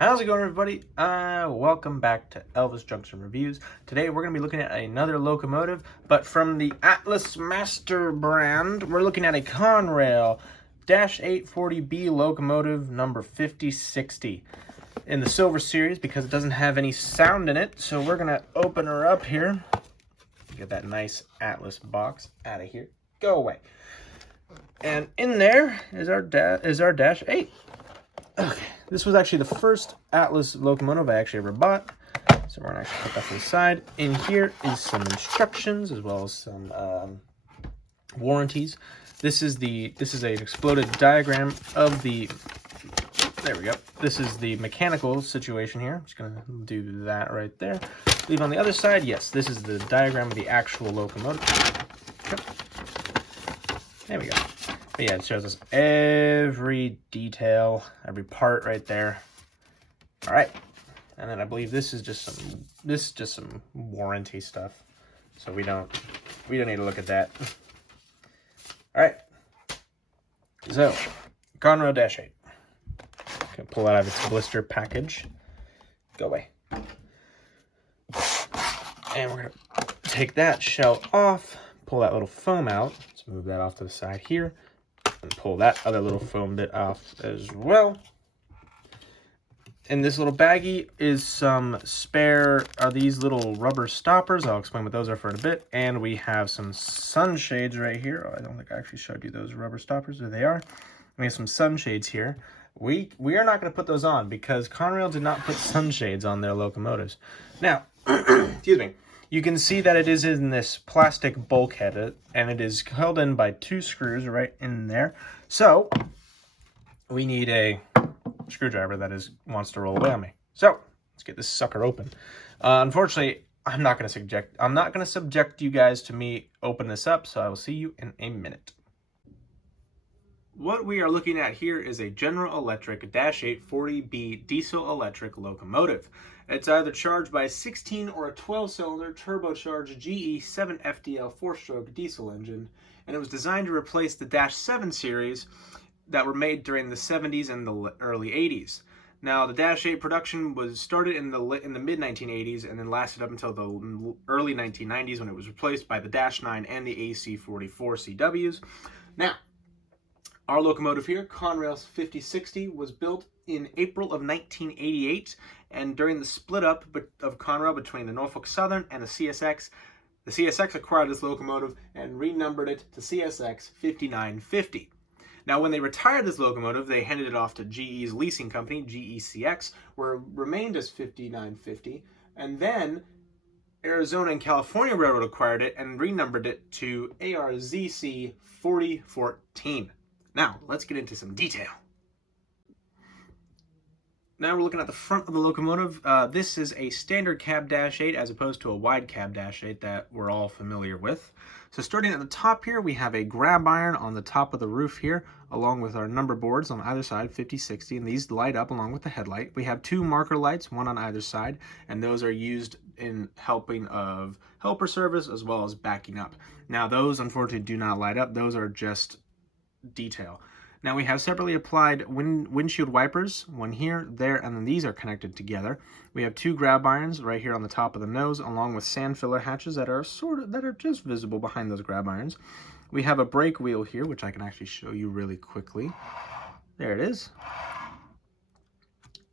How's it going, everybody? Welcome back to Elvis Junction Reviews. Today we're going to be looking at another locomotive, but from the Atlas Master brand. We're looking at a Conrail -840B locomotive number 5060 in the Silver Series because it doesn't have any sound in it. So we're going to open her up here. Get that nice Atlas box out of here. Go away. And in there is our -8. Okay, this was actually the first Atlas locomotive I actually ever bought, so we're gonna actually put that to the side. In here is some instructions as well as some warranties. This is an exploded diagram of the. There we go. This is the mechanical situation here. I'm just gonna do that right there. Leave on the other side. Yes, this is the diagram of the actual locomotive. Yep. There we go. But yeah, it shows us every detail, every part right there. All right, and then I believe this is just some warranty stuff, so we don't need to look at that. All right, so Conrail -8. Okay, pull that out of its blister package. Go away. And we're gonna take that shell off, pull that little foam out. Let's move that off to the side here. And pull that other little foam bit off as well. In this little baggie is some spare, these little rubber stoppers. I'll explain what those are for in a bit. And we have some sunshades right here. Oh, I don't think I actually showed you those rubber stoppers. There they are. We have some sunshades here. We are not going to put those on because Conrail did not put sunshades on their locomotives. Now, excuse me. You can see that it is in this plastic bulkhead, and it is held in by 2 screws right in there. So we need a screwdriver that wants to roll away on me. So let's get this sucker open. Unfortunately, I'm not going to subject you guys to me open this up. So I will see you in a minute. What we are looking at here is a General Electric -840B diesel electric locomotive. It's either charged by a 16 or a 12-cylinder turbocharged GE 7FDL 4-stroke diesel engine, and it was designed to replace the -7 series that were made during the 70s and the early 80s. Now, the -8 production was started in the mid-1980s and then lasted up until the early 1990s when it was replaced by the -9 and the AC-44 CWs. Now, our locomotive here, Conrail's 5060, was built in April of 1988, and during the split up of Conrail between the Norfolk Southern and the CSX acquired this locomotive and renumbered it to CSX 5950. Now, when they retired this locomotive, they handed it off to GE's leasing company, GECX, where it remained as 5950, and then Arizona and California Railroad acquired it and renumbered it to ARZC 4014. Now, let's get into some detail. Now we're looking at the front of the locomotive. This is a standard cab -8 as opposed to a wide cab -8 that we're all familiar with. So starting at the top here, we have a grab iron on the top of the roof here, along with our number boards on either side, 50/60, and these light up along with the headlight. We have 2 marker lights, one on either side, and those are used in helping of helper service as well as backing up. Now those unfortunately do not light up. Those are just detail. Now we have separately applied windshield wipers, one here, there, and then these are connected together. We have 2 grab irons right here on the top of the nose, along with sand filler hatches that are just visible behind those grab irons. We have a brake wheel here, which I can actually show you really quickly. There it is.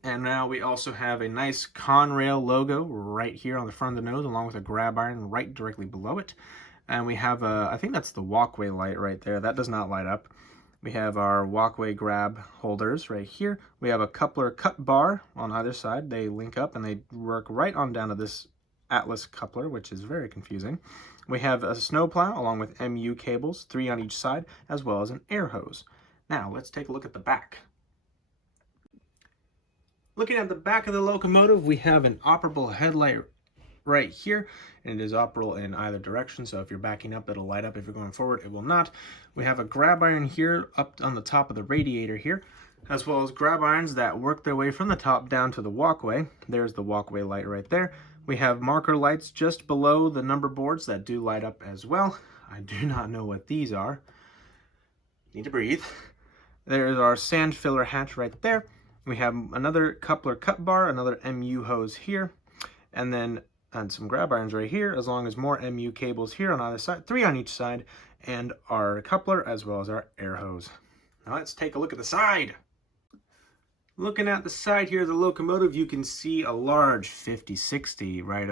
And now we also have a nice Conrail logo right here on the front of the nose, along with a grab iron right directly below it. And we have I think that's the walkway light right there. That does not light up. We have our walkway grab holders right here. We have a coupler cut bar on either side. They link up and they work right on down to this Atlas coupler, which is very confusing. We have a snowplow along with MU cables, 3 on each side, as well as an air hose. Now let's take a look at the back. Looking at the back of the locomotive, we have an operable headlight right here, and it is operable in either direction, so if you're backing up, it'll light up. If you're going forward, it will not. We have a grab iron here up on the top of the radiator here, as well as grab irons that work their way from the top down to the walkway. There's the walkway light right there. We have marker lights just below the number boards that do light up as well. I do not know what these are. Need to breathe. There's our sand filler hatch right there. We have another coupler cut bar, another MU hose here, and then some grab irons right here, as long as more MU cables here on either side, 3 on each side, and our coupler as well as our air hose. Now let's take a look at the side. Looking at the side here of the locomotive, you can see a large 5060 right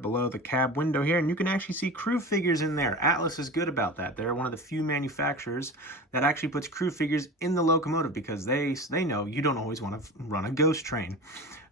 below the cab window here, and you can actually see crew figures in there. Atlas is good about that. They're one of the few manufacturers that actually puts crew figures in the locomotive because they know you don't always want to run a ghost train.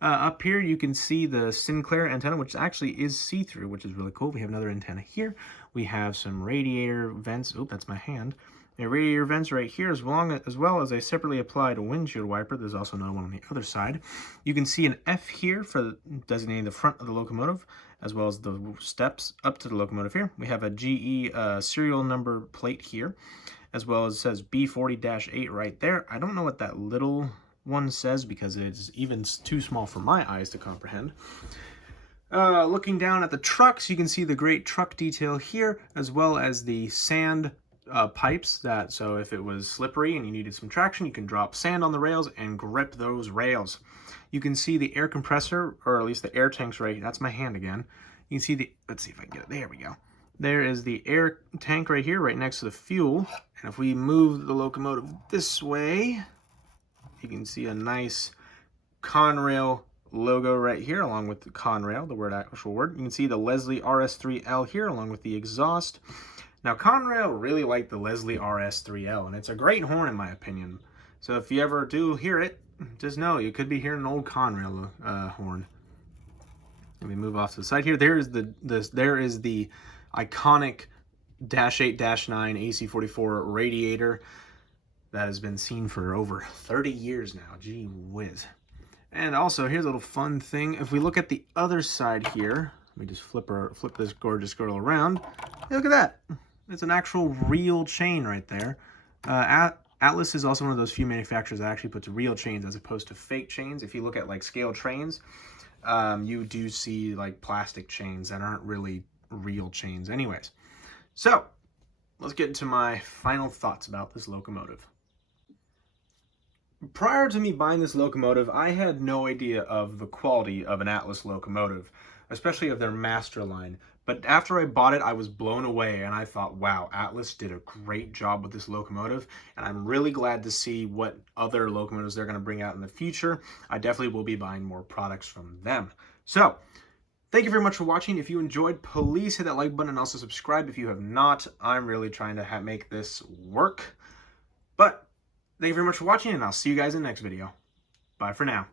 Up here you can see the Sinclair antenna, which actually is see-through, which is really cool. We have another antenna here. We have some radiator vents. Oh, that's my hand. A radiator vents right here, as well as a separately applied windshield wiper. There's also another one on the other side. You can see an F here for designating the front of the locomotive, as well as the steps up to the locomotive here. We have a GE serial number plate here, as well as it says B40-8 right there. I don't know what that little one says because it's even too small for my eyes to comprehend. Looking down at the trucks, you can see the great truck detail here, as well as the sand pipes so if it was slippery and you needed some traction, you can drop sand on the rails and grip those rails. You can see the air compressor, or at least the air tanks right, that's my hand again. You can see let's see if I can get it, there we go. There is the air tank right here, right next to the fuel. And if we move the locomotive this way, you can see a nice Conrail logo right here, along with the Conrail, the actual word. You can see the Leslie RS3L here, along with the exhaust. Now, Conrail really liked the Leslie RS3L, and it's a great horn in my opinion. So if you ever do hear it, just know you could be hearing an old Conrail horn. Let me move off to the side here. There is the iconic -8-9 AC44 radiator that has been seen for over 30 years now. Gee whiz. And also, here's a little fun thing. If we look at the other side here, let me just flip this gorgeous girl around. Hey, look at that. It's an actual real chain right there. Atlas is also one of those few manufacturers that actually puts real chains as opposed to fake chains. If you look at like scale trains, you do see like plastic chains that aren't really real chains anyways. So let's get into my final thoughts about this locomotive. Prior to me buying this locomotive, I had no idea of the quality of an Atlas locomotive, especially of their master line. But after I bought it, I was blown away, and I thought, wow, Atlas did a great job with this locomotive, and I'm really glad to see what other locomotives they're going to bring out in the future. I definitely will be buying more products from them. So, thank you very much for watching. If you enjoyed, please hit that like button and also subscribe if you have not. I'm really trying to make this work. But thank you very much for watching, and I'll see you guys in the next video. Bye for now.